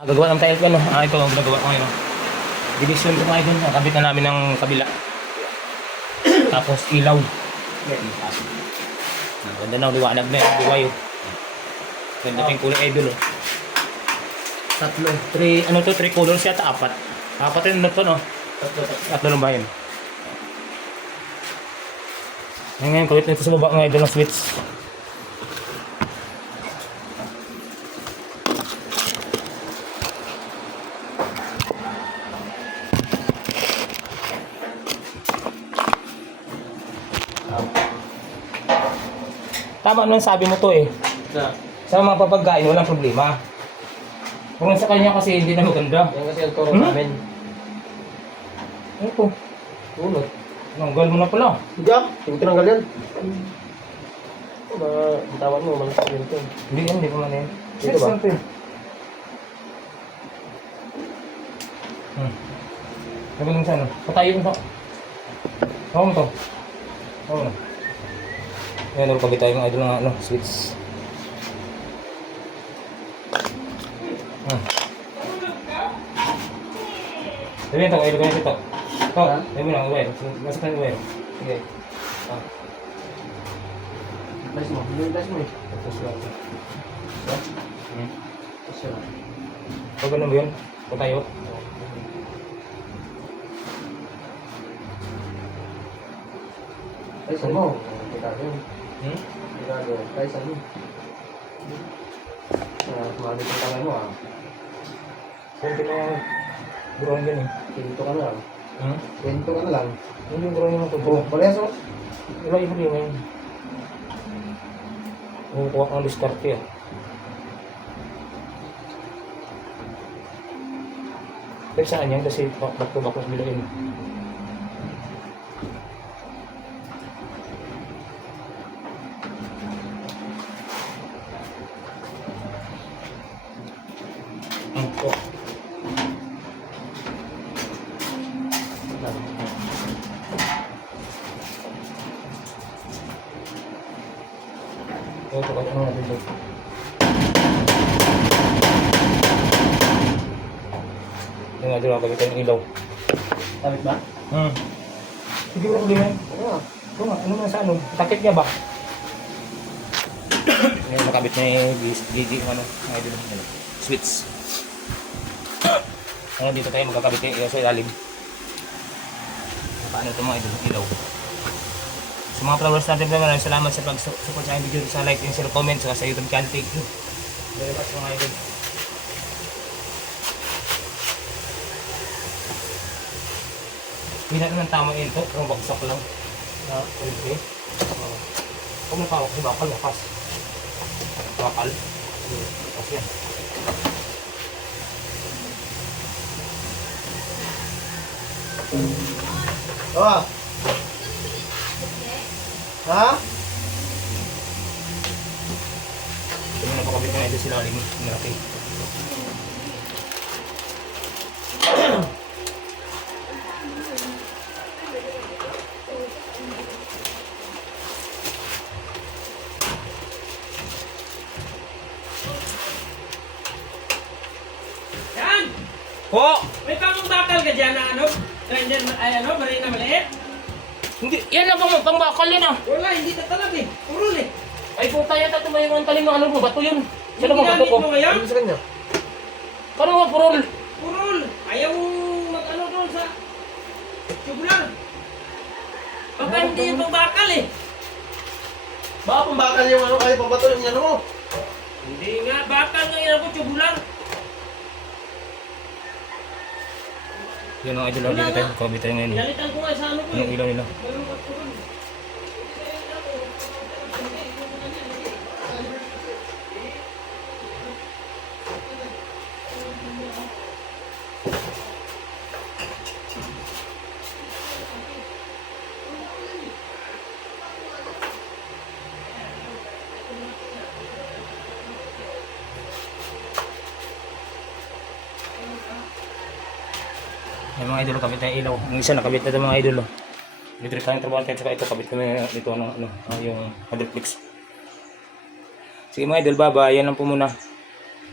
Gagawa ng tile ko, ano? Ito ang ginagawa ko ngayon. Division ko mga idol. Nakabit na namin ng kabila. Tapos ilaw. Ganda na, liwanag na yung buhay. Ganda pa yung kulay idol. Tatlo. Three colors yata, apat. Apat yun na ito, no? Tatlo lang ba yun? Ngayon, kulit nito sa baba mga idol ng switch. Tama naman sabi mo to eh. Sa mga papagkain, walang problema. Kung sa kanya kasi hindi na maganda. Yan kasi ang turo namin. Ano to? Tulot. Nanggal mo na pala. Hindi ah. Hindi ko tinanggal yan. Bitawan mo, malas yun ito. Hindi ko man yan. Dito ba? Nagaling sa ano? Patayo mo to. Huwag mo to. Huwag mo. Ayan, nagpagit tayo mga idol ng ano, switch. Sabi ito, ilagay nito ito. Ito, sabi mo lang, wire. Masaktan yung wire. Sige. Taas mo. Hindi taas mo eh. Tapos lang. Taas yun. Pag ano mo yun? Patayo. Taas mo. Kitado yun. Kitado. Taas mo. Sumabit ang kamay mo ah. Kunti na yung drone yun eh. Pinto ka na lang. Pinto ka na lang. Hindi yung drone yung matubog. Parehas mo. Iba yung ngayon. Kukuha ka ng diskarte ah. Pero saan yan? Kasi back to back mas bilain. Ito. Ito kasi ano natin ito. Yung nga dito kapag yung ilaw. Tamit ba? Sige mo problema yun. Oo nga, ano man sa ano? Takip niya ba? Ngayon nakabit niya yung BG ano, mga idol. Switch. Ngayon dito tayo magkakabit yung ilaw sa ilalim. Paano ito mga idol? Ilaw. Sa mga followers natin, maraming salamat sa pag-support sa aking video, sa like and share, comment sa YouTube channel. Thank you very much mga idol. Hindi natin ang tama ito, pero bagsak lang. Okay. Kung mapawak si bakal, wakas. Bakal. Wakas yan. Ah. Ha? Kung napakabit na ito sila aling malaki. Yan! Po! May bakal ka dyan na ano? Grinder, ay ano, marina maliit? Hindi, yan na pangbakal yan ah. Wala, hindi tatalag eh. Purol eh. Ay puta yata tumayo ang talim ng ano mo, bato yun. Sino mo bato Ginamit ko? mo ngayon? Ano sa kanya? Paano mo purol? Purol. Ayaw mag-ano doon sa tubular. Baka hindi yung bakal eh. Baka pambakal yung ano, kaya pambato yung ano mo. Hindi nga, bakal ngayon ako tubular. Yun ang idol, dito tayo, kabit tayo ngayon. Pinalitan ko nga sa ano ko Yung eh. ilaw nila. Malungkot ko rin. May mga idol, kabit na yung ilaw. Yung isa nakabit na ito mga idol. Dito rin tayong trabaho tayo, saka ito kabit kami dito ng ano, yung quadriplex. Sige mga idol, bye-bye. Yan lang po muna.